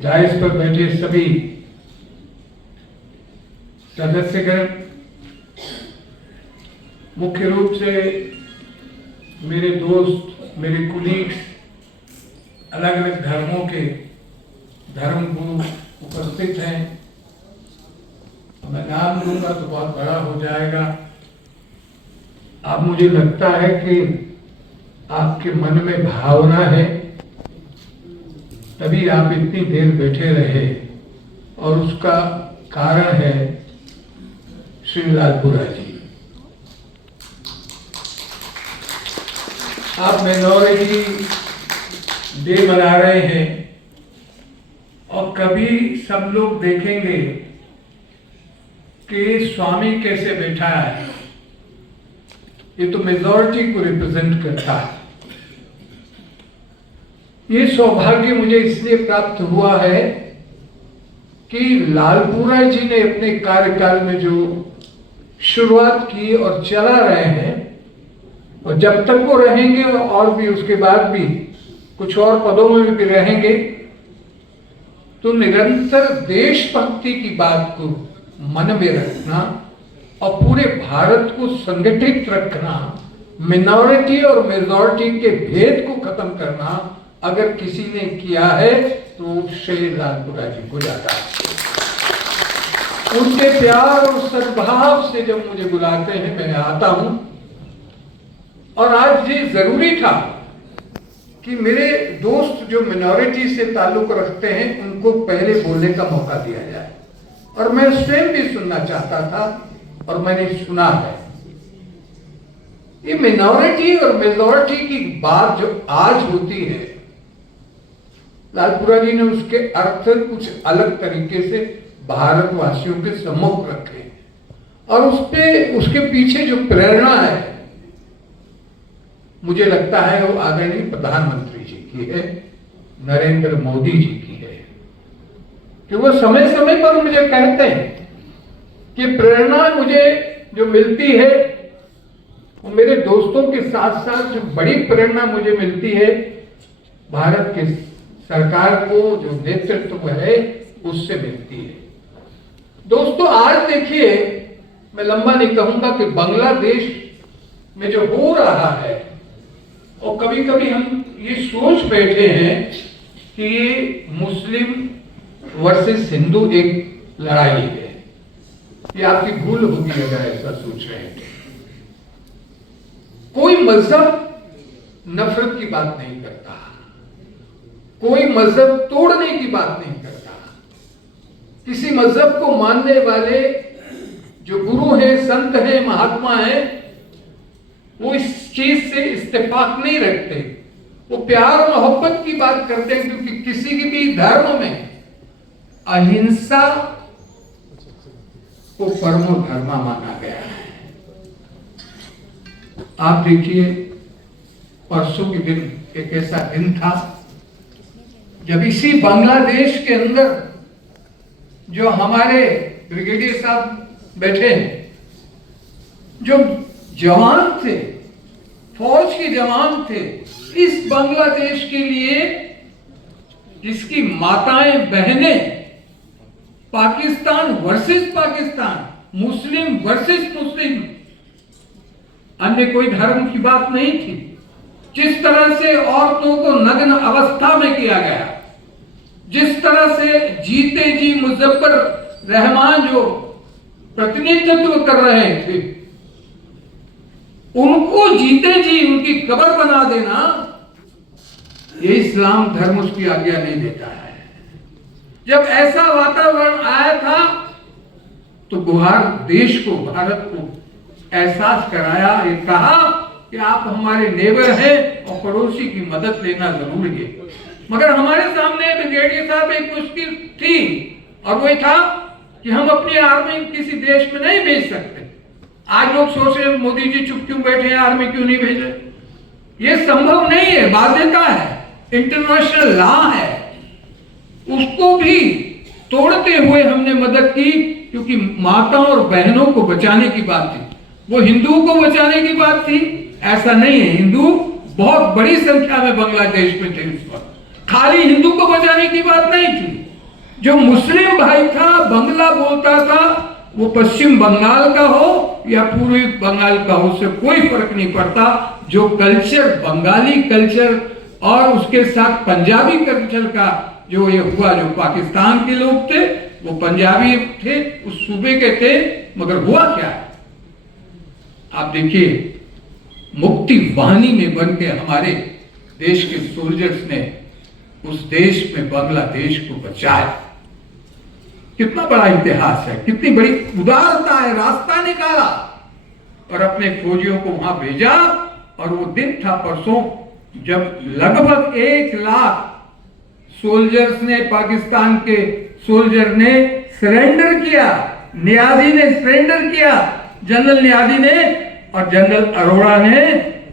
DISE पर बैठे सभी सदस्यगण, मुख्य रूप से मेरे दोस्त, मेरे कुलीग्स, अलग अलग धर्मों के धर्मगुरु उपस्थित हैं। मैं नाम लूंगा तो बहुत बड़ा हो जाएगा। अब मुझे लगता है कि आपके मन में भावना है, तभी आप इतनी देर बैठे रहे, और उसका कारण है श्री लालपुरा जी। आप माइनॉरिटी डे मना रहे हैं, और कभी सब लोग देखेंगे कि स्वामी कैसे बैठा है। ये तो मेजॉरिटी को रिप्रेजेंट करता है। ये सौभाग्य मुझे इसलिए प्राप्त हुआ है कि लालपुरा जी ने अपने कार्यकाल में जो शुरुआत की और चला रहे हैं, और जब तक वो रहेंगे और भी उसके बाद भी कुछ और पदों में भी रहेंगे, तो निरंतर देशभक्ति की बात को मन में रखना और पूरे भारत को संगठित रखना, मिनॉरिटी और मेजॉरिटी के भेद को खत्म करना अगर किसी ने किया है तो श्री लालपुरा जी को जाता है। उनके प्यार और सद्भाव से जब मुझे बुलाते हैं मैं आता हूं, और आज ये जरूरी था कि मेरे दोस्त जो मिनॉरिटी से ताल्लुक रखते हैं उनको पहले बोलने का मौका दिया जाए, और मैं स्वयं भी सुनना चाहता था और मैंने सुना है। ये मिनॉरिटी और मेजॉरिटी की बात जो आज होती है, लालपुरा जी ने उसके अर्थ कुछ अलग तरीके से भारतवासियों के सम्मुख रखे, और उसके पीछे जो प्रेरणा है मुझे लगता है वो आदरणीय प्रधानमंत्री जी की है, नरेंद्र मोदी जी की है, कि वो समय समय पर मुझे कहते हैं कि प्रेरणा मुझे जो मिलती है वो मेरे दोस्तों के साथ साथ जो बड़ी प्रेरणा मुझे मिलती है भारत के सरकार को जो नेतृत्व है उससे मिलती है। दोस्तों, आज देखिए, मैं लंबा नहीं कहूंगा कि बांग्लादेश में जो हो रहा है, और कभी कभी हम ये सोच बैठे हैं कि ये मुस्लिम वर्सेस हिंदू एक लड़ाई है। ये आपकी भूल होगी अगर ऐसा सोच रहे हैं। कोई मजहब नफरत की बात नहीं करता, कोई मजहब तोड़ने की बात नहीं करता। किसी मजहब को मानने वाले जो गुरु हैं, संत हैं, महात्मा हैं, वो इस चीज से इत्तेफाक नहीं रखते। वो प्यार मोहब्बत की बात करते हैं, क्योंकि किसी की भी धर्म में अहिंसा को परमो धर्म माना गया है। आप देखिए, परसों के दिन एक ऐसा दिन था जब इसी बांग्लादेश के अंदर जो हमारे ब्रिगेडियर साहब बैठे हैं, जो जवान थे, फौज के जवान थे, इस बांग्लादेश के लिए जिसकी माताएं बहनें पाकिस्तान वर्सेस पाकिस्तान, मुस्लिम वर्सेस मुस्लिम, अन्य कोई धर्म की बात नहीं थी। जिस तरह से औरतों को नग्न अवस्था में किया गया, जिस तरह से जीते जी मुजफ्फर रहमान जो प्रतिनिधित्व कर रहे थे, उनको जीते जी उनकी कब्र बना देना, ये इस्लाम धर्म उसकी आज्ञा नहीं देता है। जब ऐसा वातावरण आया था तो देश को, भारत को एहसास कराया, ये कहा कि आप हमारे नेबर हैं और पड़ोसी की मदद लेना जरूरी है। मगर हमारे सामने ब्रिगेडियर साहब एक मुश्किल थी, और वो था कि हम अपनी आर्मी किसी देश में नहीं भेज सकते। आज लोग सोच रहे हैं मोदी जी चुप क्यों बैठे हैं, आर्मी क्यों नहीं भेजे। ये संभव नहीं है, बाध्यता है, इंटरनेशनल लॉ है। उसको भी तोड़ते हुए हमने मदद की, क्योंकि माताओं और बहनों को बचाने की बात थी, वो हिंदुओं को बचाने की बात थी। ऐसा नहीं है, हिंदू बहुत बड़ी संख्या में बांग्लादेश में थे उस वक्त, खाली हिंदू को बचाने की बात नहीं थी। जो मुस्लिम भाई था, बंगला बोलता था, वो पश्चिम बंगाल का हो या पूर्वी बंगाल का हो, उससे कोई फर्क नहीं पड़ता। जो कल्चर, बंगाली कल्चर और उसके साथ पंजाबी कल्चर का जो ये हुआ, जो पाकिस्तान के लोग थे वो पंजाबी थे, उस सूबे के थे, मगर हुआ क्या? आप देखिए, मुक्ति वाहिनी में बन के हमारे देश के सोल्जर्स ने उस देश में बांग्लादेश को बचाया। कितना बड़ा इतिहास है, कितनी बड़ी उदारता है, रास्ता निकाला और अपने फौजियों को वहां भेजा। और वो दिन था परसों जब लगभग 1 लाख सोल्जर्स ने, पाकिस्तान के सोल्जर ने सरेंडर किया। नियाजी ने सरेंडर किया, जनरल नियाजी ने, और जनरल अरोड़ा ने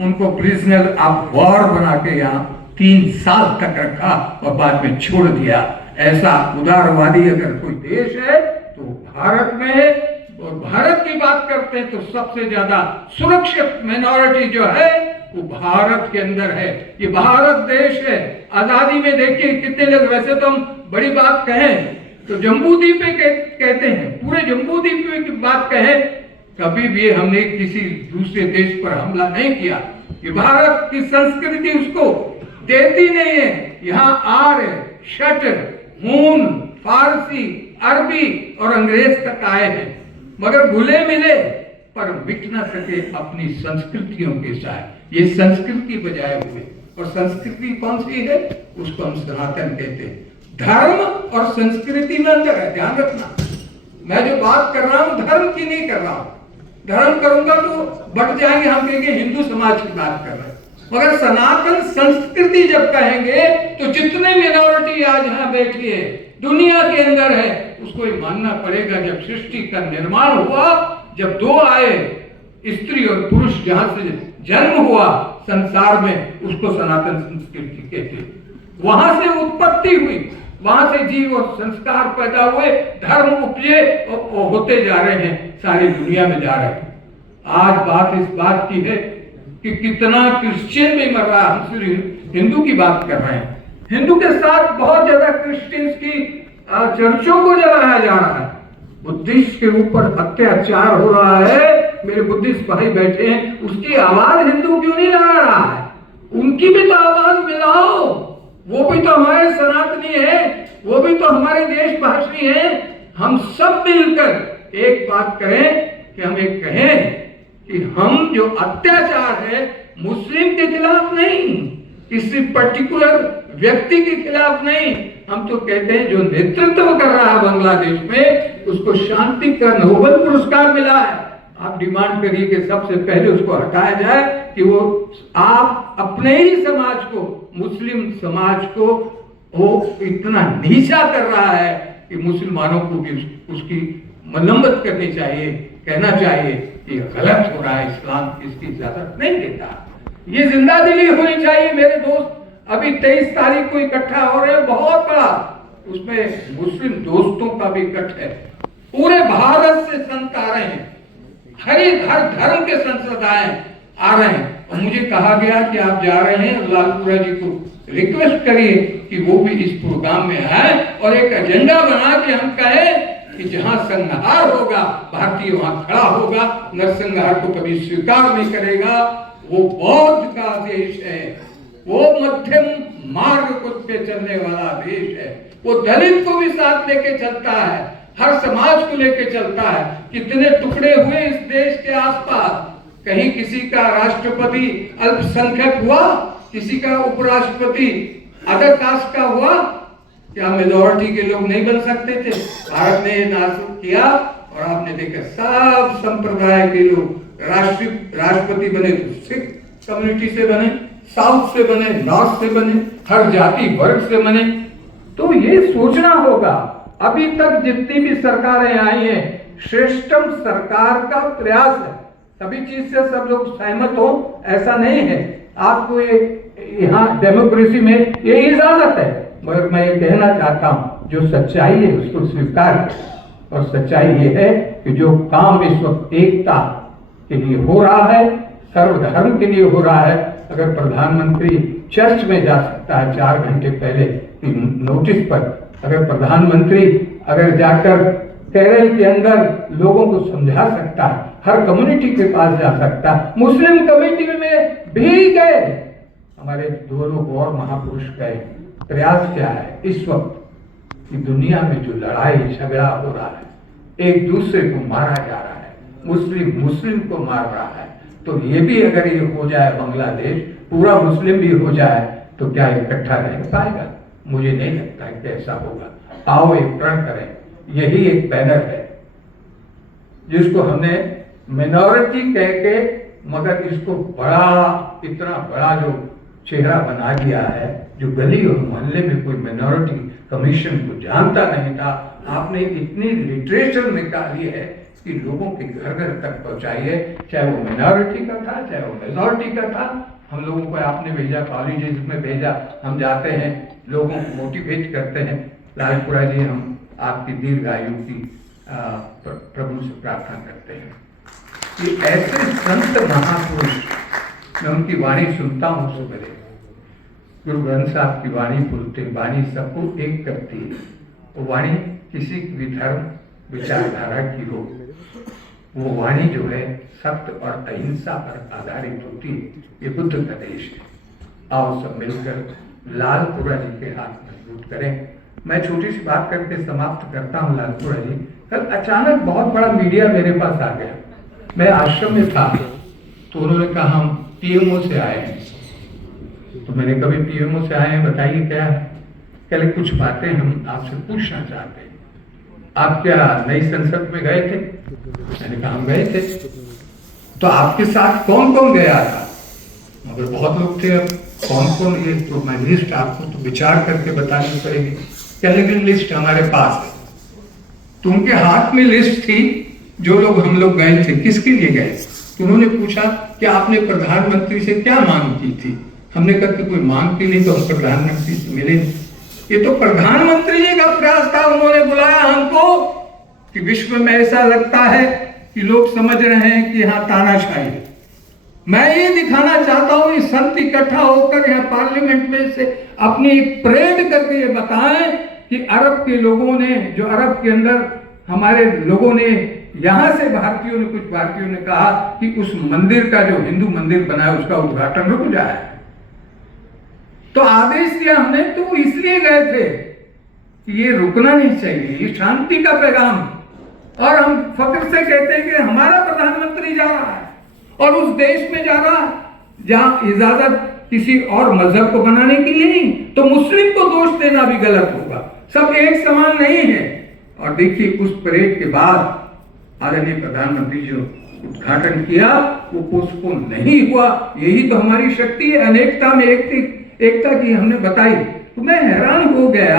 उनको प्रिजनर ऑफ वॉर बना के यहाँ 3 साल तक रखा और बाद में छोड़ दिया। ऐसा उदारवादी अगर कोई देश है तो भारत में है। और भारत की बात करते हैं तो सबसे ज्यादा सुरक्षित मिनॉरिटी जो है वो भारत के अंदर है। ये भारत देश है। आजादी में देखिए कितने लोग, वैसे तो हम बड़ी बात कहें तो जम्बू द्वीप कहते हैं, पूरे जम्बू द्वीप की बात कहें, कभी भी हमने किसी दूसरे देश पर हमला नहीं किया। ये भारत की संस्कृति उसको देती नहीं है। यहाँ आर्य, शट, हून, फारसी, अरबी और अंग्रेज तक आए हैं, मगर घुले मिले पर मिट ना सके अपनी संस्कृतियों के साथ। ये संस्कृति बजाए हुए, और संस्कृति कौन सी है? उसको हम सनातन कहते हैं। धर्म और संस्कृति में अंतर है, ध्यान रखना। मैं जो बात कर रहा हूं धर्म की नहीं कर रहा हूं। धर्म करूंगा तो बट जाएंगे, हम कहेंगे हिंदू समाज की बात कर रहे हैं। मगर सनातन संस्कृति जब कहेंगे तो जितने मिनॉरिटी आज यहाँ बैठी है दुनिया के अंदर है, उसको ये मानना पड़ेगा। जब सृष्टि का निर्माण हुआ, जब 2 आए, स्त्री और पुरुष, जहां से जन्म हुआ संसार में, उसको सनातन संस्कृति कहते हैं। वहां से उत्पत्ति हुई, वहां से जीव और संस्कार पैदा हुए, धर्म उपजे और होते जा रहे हैं, सारी दुनिया में जा रहे हैं। आज बात इस बात की है कि कितना क्रिश्चियन भी मर रहा है। हम सिर्फ हिंदू की बात कर रहे हैं। हिंदू के साथ बहुत ज्यादा क्रिश्चियंस की चर्चों को जलाया जा रहा है। बुद्धिस्ट के ऊपर अत्याचार हो रहा है। मेरे बुद्धिस्ट भाई बैठे हैं, उसकी आवाज हिंदू क्यों नहीं लगा रहा है? उनकी भी तो आवाज मिलाओ। वो भी तो हमारे सनातनी है, वो भी तो हमारे देशभाषी है। हम सब मिलकर एक बात करें कि हम एक कहें कि हम जो अत्याचार है मुस्लिम के खिलाफ नहीं, किसी पर्टिकुलर व्यक्ति के खिलाफ नहीं, हम तो कहते हैं जो नेतृत्व कर रहा है बांग्लादेश में, उसको शांति का नोबेल पुरस्कार मिला है। आप डिमांड करिए कि सबसे पहले उसको हटाया जाए, कि वो आप अपने ही समाज को, मुस्लिम समाज को वो इतना नीचा कर रहा है कि मुसलमानों को भी उसकी मरम्मत करनी चाहिए, कहना चाहिए कि गलत हो रहा है, इस्लाम इसकी इजाजत नहीं देता। ये जिंदा दिली होनी चाहिए मेरे दोस्त। अभी 23 तारीख को इकट्ठा हो रहे हैं, बहुत बड़ा, उसमें मुस्लिम दोस्तों का भी इकट्ठा है। पूरे भारत से संत आ रहे हैं, हर धर्म के संसद आ रहे हैं। और मुझे कहा गया कि आप जा रहे हैं, लालपुरा जी को रिक्वेस्ट करिए कि वो भी इस प्रोग्राम में आए और एक एजेंडा बना के हम कहें कि जहां संहार होगा भारतीय वहां खड़ा होगा, नरसंहार को कभी स्वीकार नहीं करेगा। वो बौद्ध का देश है, वो मध्यम मार्ग पे चलने वाला देश है, वो दलित को भी साथ लेके चलता है, हर समाज को लेके चलता है। कितने टुकड़े हुए इस देश के आसपास, कहीं किसी का राष्ट्रपति अल्पसंख्यक हुआ, किसी का उपराष्ट्रपति अदर कास्ट का हुआ, क्या मेजॉरिटी के लोग नहीं बन सकते थे? भारत ने नासूक किया और आपने देखा सब संप्रदाय के लोग राष्ट्रपति बने, तो सिख कम्युनिटी से बने, साउथ से बने, नॉर्थ से बने, हर जाति वर्ग से बने। तो ये सोचना होगा। अभी तक जितनी भी सरकारें आई हैं, श्रेष्ठतम सरकार का प्रयास है, सभी चीज से सब लोग सहमत हो ऐसा नहीं है। आपको ये यहाँ डेमोक्रेसी में ये इजाजत है, मगर मैं ये कहना चाहता हूँ जो सच्चाई है उसको स्वीकार करें। और सच्चाई ये है कि जो काम इस वक्त एकता के लिए हो रहा है, सर्वधर्म के लिए हो रहा है, अगर प्रधानमंत्री चर्च में जा सकता है 4 घंटे पहले, कि नोटिस पर अगर प्रधानमंत्री अगर जाकर केरल के अंदर लोगों को समझा सकता, हर कम्युनिटी के पास जा सकता, मुस्लिम कम्युनिटी में भी गए, हमारे दो लोग और महापुरुष गए। प्रयास क्या है इस वक्त कि दुनिया में जो लड़ाई झगड़ा हो रहा है, एक दूसरे को मारा जा रहा है, मुस्लिम मुस्लिम को मार रहा है, तो ये भी अगर ये हो जाए, बांग्लादेश पूरा मुस्लिम भी हो जाए, तो क्या इकट्ठा रह पाएगा? मुझे नहीं लगता कि ऐसा होगा। आओ एक प्रण करें, यही एक बैनर है जिसको हमने मिनॉरिटी कह के, मगर इसको बड़ा, इतना बड़ा जो चेहरा बना दिया है, जो गली और मोहल्ले में कोई मिनॉरिटी कमीशन को जानता नहीं था, आपने इतनी लिटरेचर निकाली है कि लोगों के घर घर तक पहुंचाइए, चाहे वो मिनॉरिटी का था, चाहे वो मेजॉरिटी का था। हम लोगों को आपने भेजा, कॉलेजेस में भेजा, हम जाते हैं, लोगों को मोटिवेट करते हैं। लालपुरा जी, हम आपकी दीर्घायु की प्रभु से प्रार्थना करते हैं। ये ऐसे संत महापुरुष, मैं उनकी वाणी सुनता हूँ सुबह, गुरु ग्रंथ साहब की वाणी बोलते हैं, वाणी सबको एक करती है। वो वाणी किसी भी धर्म विचारधारा की हो, वो वाणी जो है सत्य और अहिंसा पर आधारित होती है। ये बुद्ध का देश है। आओ सब मिलकर लालपुरा जी के हाथ मजबूत करें। मैं छोटी सी बात करके समाप्त करता हूँ। लालपुरा जी, कल अचानक बहुत बड़ा मीडिया मेरे पास आ गया। मैं आश्रम में था तो उन्होंने कहा हम पीएमओ से आए हैं। तो मैंने कभी पीएमओ से आए हैं, बताइए क्या है? कल कुछ बातें हम आपसे पूछना चाहते हैं। आप क्या नई संसद में गए थे? मैंने कहा हम गए थे। तो आपके साथ कौन कौन गया था? मगर बहुत लोग थे। अब कौन कौन, ये तो मैं लिस्ट आपको तो विचार करके बतानी पड़ेगी। क्या लेकिन लिस्ट हमारे पास है। तो उनके हाथ में लिस्ट थी जो लोग हम लोग गए थे, किसके लिए गए? तो उन्होंने पूछा कि आपने प्रधानमंत्री से क्या मांग की थी? हमने कहा कि कोई मांग की नहीं, तो हम प्रधानमंत्री से मिले। ये तो प्रधानमंत्री जी का प्रयास था। उन्होंने बुलाया हमको कि विश्व में ऐसा लगता है कि लोग समझ रहे हैं कि यहाँ तानाशाही है। मैं ये दिखाना चाहता हूँ, ये संत इकट्ठा होकर यहाँ पार्लियामेंट में से अपनी एक परेड करके ये बताएं कि अरब के लोगों ने, जो अरब के अंदर हमारे लोगों ने, यहाँ से भारतीयों ने, कुछ भारतीयों ने कहा कि उस मंदिर का, जो हिंदू मंदिर बना है, उसका उद्घाटन रुक जाए। तो आदेश दिया हमने, तो इसलिए गए थे कि ये रुकना नहीं चाहिए, ये शांति का पैगाम। और हम फक्र से कहते हैं कि हमारा प्रधानमंत्री जा रहा है और उस देश में जा रहा है जहां इजाजत किसी और मजहब को बनाने की नहीं, तो मुस्लिम को दोष देना भी गलत होगा। सब एक समान नहीं है। और देखिए, उस परेड के बाद आदरणीय प्रधानमंत्री जो उद्घाटन किया, वो पोस्टपोन नहीं हुआ। यही तो हमारी शक्ति है, अनेकता में एकता की हमने बताई। तो मैं हैरान हो गया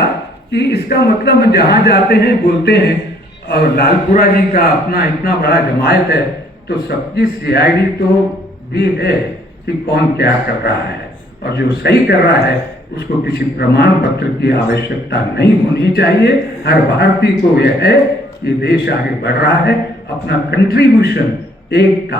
कि इसका मतलब हम जहां जाते हैं बोलते हैं, और लालपुरा जी का अपना इतना बड़ा जमायत है, तो सबकी सीआईडी तो भी है कि कौन क्या कर रहा है, और जो सही कर रहा है उसको किसी प्रमाण पत्र की आवश्यकता नहीं होनी चाहिए। हर भारतीय को यह है कि देश आगे बढ़ रहा है, अपना कंट्रीब्यूशन, एकता,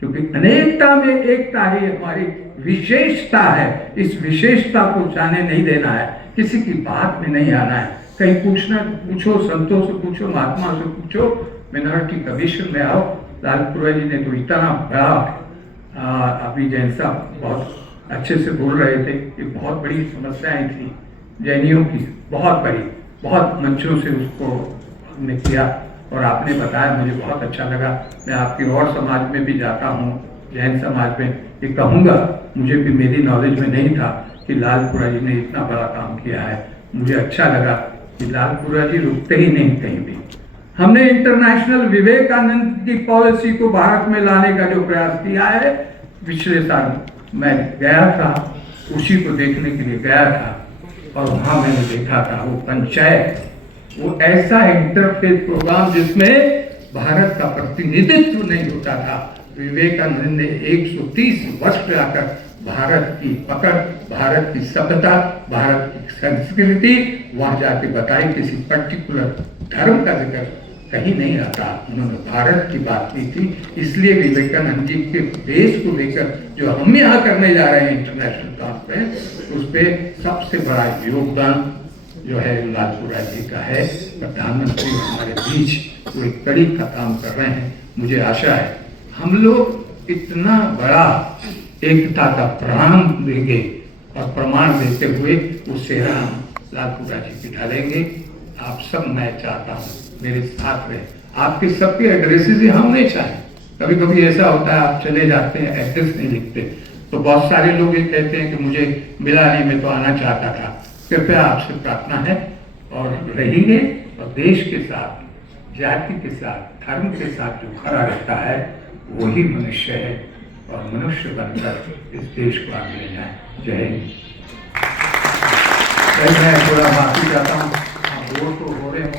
क्योंकि अनेकता में एकता ही हमारी विशेषता है। इस विशेषता को जाने नहीं देना है, किसी की बात में नहीं आना है। कहीं पूछना पूछो, संतों से पूछो, महात्मा से पूछो, मिनॉरिटी कमीशन में आओ। लालपुरा जी ने तो इतना बड़ा, अभी जैन साहब बहुत अच्छे से बोल रहे थे कि बहुत बड़ी समस्याएं थी जैनियों की, बहुत बड़ी, बहुत मंचों से उसको हमने किया और आपने बताया, मुझे बहुत अच्छा लगा। मैं आपकी और समाज में भी जाता हूँ, जैन समाज में, ये कहूँगा, मुझे भी मेरी नॉलेज में नहीं था कि लालपुरा जी ने इतना बड़ा काम किया है। मुझे अच्छा लगा कि लालपुरा जी रुकते ही नहीं कहीं भी। हमने इंटरनेशनल विवेकानंद की पॉलिसी को भारत में लाने का जो प्रयास किया है, पिछले साल मैं गया था, उसी को देखने के लिए गया था, और वहाँ मैंने देखा था वो पंचायत, वो ऐसा इंटरफेस प्रोग्राम जिसमें भारत का प्रतिनिधित्व नहीं होता था। विवेकानंद ने 130 वर्ष लाकर भारत की पकड़, भारत की सभ्यता, भारत की संस्कृति वहां जाके बताई। किसी पर्टिकुलर धर्म का जिक्र कहीं नहीं आता, उन्होंने भारत की बात की थी। इसलिए विवेकानंद जी के देश को लेकर जो हम यहाँ करने जा रहे हैं इंटरनेशनल कॉन्फ्रेंस, उस पर सबसे बड़ा योगदान जो है लालपुरा जी का है। प्रधानमंत्री हमारे बीच वो एक कड़ी का काम कर रहे हैं। मुझे आशा है हम लोग इतना बड़ा एकता का प्राण देंगे और प्रमाण देते हुए उससे हम लालपुरा जी की ढालेंगे। आप सब, मैं चाहता हूँ मेरे साथ रहे। आपके सबके एड्रेसेस हम नहीं चाहें। कभी कभी ऐसा होता है आप चले जाते हैं, एड्रेस नहीं लिखते, तो बहुत सारे लोग ये कहते हैं कि मुझे मिला नहीं, मैं तो आना चाहता था। कृपया आपसे प्रार्थना है और रहिए, और देश के साथ, जाति के साथ, धर्म के साथ जो खड़ा रहता है वही मनुष्य है, और मनुष्य बनकर इस देश को आगे ले जाए। जय हिंद। मैं थोड़ा माफी चाहता हूँ, आप बोर तो हो रहे हो।